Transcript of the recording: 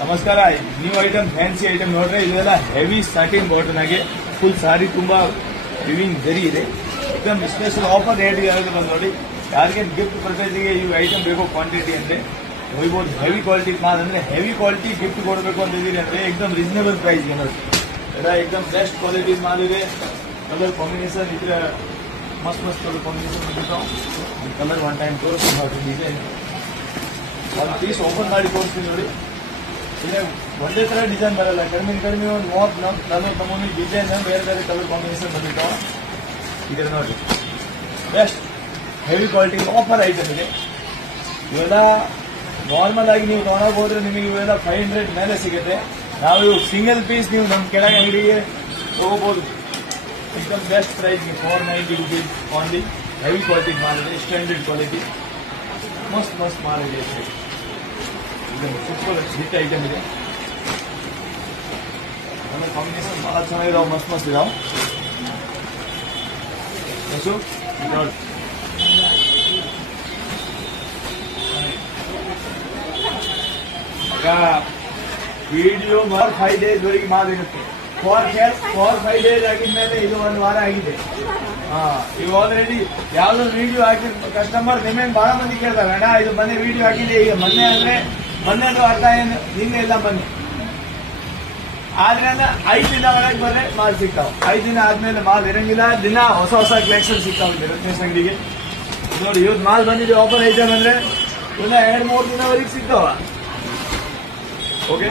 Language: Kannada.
ನಮಸ್ಕಾರ. ನ್ಯೂ ಐಟಮ್, ಫ್ಯಾನ್ಸಿ ಐಟಮ್ ನೋಡ್ರೆ ಇದೆಲ್ಲ ಹೆವಿ ಸ್ಟಾರ್ಟಿಂಗ್ ಬಾಟನ್ ಆಗಿ ಫುಲ್ ಸಾರಿ ತುಂಬಾ ವಿವಿಂಗ್ ಜರಿ ಇದೆ. एकदम ಸ್ಪೆಷಲ್ ಆಫರ್ ರೇಟ್ ಇರೋದು ನೋಡಿ. ಯಾರಿಗೆ ಗಿಫ್ಟ್ ಪರ್ಚೇಸ್ಗೆ ಈ ಐಟಮ್ ಬೇಕೋ ಕ್ವಾಂಟಿಟಿ ಅಂದ್ರೆ ಹೋಗ್ಬೋದು. ಹೆವಿ ಕ್ವಾಲಿಟಿ ಮಾಲ್ ಅಂದ್ರೆ ಹೆವಿ ಕ್ವಾಲಿಟಿ ಗಿಫ್ಟ್ ಕೊಡಬೇಕು ಅಂತಿದ್ದೀರಿ ಅಂದ್ರೆ एकदम ರೀಸನಬಲ್ ಪ್ರೈಸ್ ನೋಡಿ. ಎಲ್ಲ एकदम ಬೆಸ್ಟ್ ಕ್ವಾಲಿಟಿ ಮಾಲ್ ಇದೆ. ಕಲರ್ ಕಾಂಬಿನೇಷನ್ ಇದ್ರೆ ಮಸ್ತ್ ಮಸ್ತ್ ಕಲರ್ ಕಾಂಬಿನೇಷನ್ ಬಂದಿರ್ತಾವ. ಕಲರ್ ಒನ್ ಟೈಮ್ ತೋರಿಸ್ತೀನಿ. ಡಿಸೈನ್ ಒಂದು ಪೀಸ್ ಓಪನ್ ಮಾಡಿ ತೋರಿಸ್ತೀನಿ ನೋಡಿ. ಇಲ್ಲಿ ಒಂದೇ ತರ ಡಿಸೈನ್ ಬರಲ್ಲ. ಕಡಿಮೆ ಒಂದು 30-40 ನಮೂನಿ ಡಿಸೈನ್ ಬೇರೆ ಬೇರೆ ಕಲರ್ ಕಾಂಬಿನೇಷನ್ ಬಂದಿರ್ತಾವ. ಇದರ ನೋಡಿ best heavy quality offer item ಇದೆ. ಇವೆಲ್ಲ ನಾರ್ಮಲ್ ಆಗಿ ನೀವು ತಗೊಳಕ್ ಹೋದ್ರೆ ನಿಮಗೆ ಇವೆಲ್ಲ 500 ಮೇಲೆ ಸಿಗುತ್ತೆ. ನಾವು ಇವು ಸಿಂಗಲ್ ಪೀಸ್ ನೀವು ನಮ್ಮ ಕೆಳಗೆ ಅಂಗಡಿಗೆ ಹೋಗಬಹುದು. एकदम best price 490 rupees only. Heavy quality ಮಾಲ್ ಇದೆ, ಸ್ಟ್ಯಾಂಡರ್ಡ್ ಕ್ವಾಲಿಟಿ, ಮಸ್ತ್ ಮಸ್ತ್ ಮಾಲ್ ಇದೆ. ಸೂಪರ್ ಹಿಟ್ ಐಟಮ್ ಇದೆ. ಕಲರ್ ಕಾಂಬಿನೇಷನ್ ಬಹಳ ಚೆನ್ನಾಗಿದಾವೆ, ಮಸ್ತ್ ಮಸ್ತ್ ಇದಾವೆ. ನೋಡಿ ಈಗ ವಿಡಿಯೋ 5 days ವರೆಗೆ ಮಾಲಿರುತ್ತೆ. 4-5 days ಆಗಿದ್ಮೇಲೆ ಇದು 1 ವಾರ ಆಗಿದೆ. ಈಗ ಆಲ್ರೆಡಿ ಯಾವ್ದೋ ವಿಡಿಯೋ ಹಾಕಿ ಕಸ್ಟಮರ್ ನಿಮಗೆ ಬಹಳ ಮಂದಿ ಕೇಳ್ತಾರೆ, ಅಣ್ಣ ಇದು ಮೊನ್ನೆ ವಿಡಿಯೋ ಹಾಕಿದೆ. ಈಗ ಮೊನ್ನೆ ಅಂದ್ರೆ ಮೊನ್ನೆದು ಅರ್ಥ ಏನು, ನಿನ್ನೆ ಇಲ್ಲ ಮೊನ್ನೆ. ಆದ್ರೆ 5 ದಿನ ಒಳಗೆ ಬಂದ್ರೆ ಮಾಲ್ ಸಿಗ್ತಾವ. 5 ದಿನ ಆದ್ಮೇಲೆ ಮಾಲ್ ಇರಂಗಿಲ್ಲ. ದಿನ ಹೊಸ ಹೊಸ ಕಲೆಕ್ಷನ್ ಸಿಗ್ತಾವ ರತ್ನೇಶ್ ಅಂಗಡಿಗೆ. ನೋಡಿ ಇವತ್ತು ಮಾಲ್ ಬಂದಿದೆ ಆಫರ್ ಐಟಮ್ ಅಂದ್ರೆ ಇನ್ನ 2-3 ದಿನವರೆಗೆ ಸಿಗ್ತಾವ. ಓಕೆ.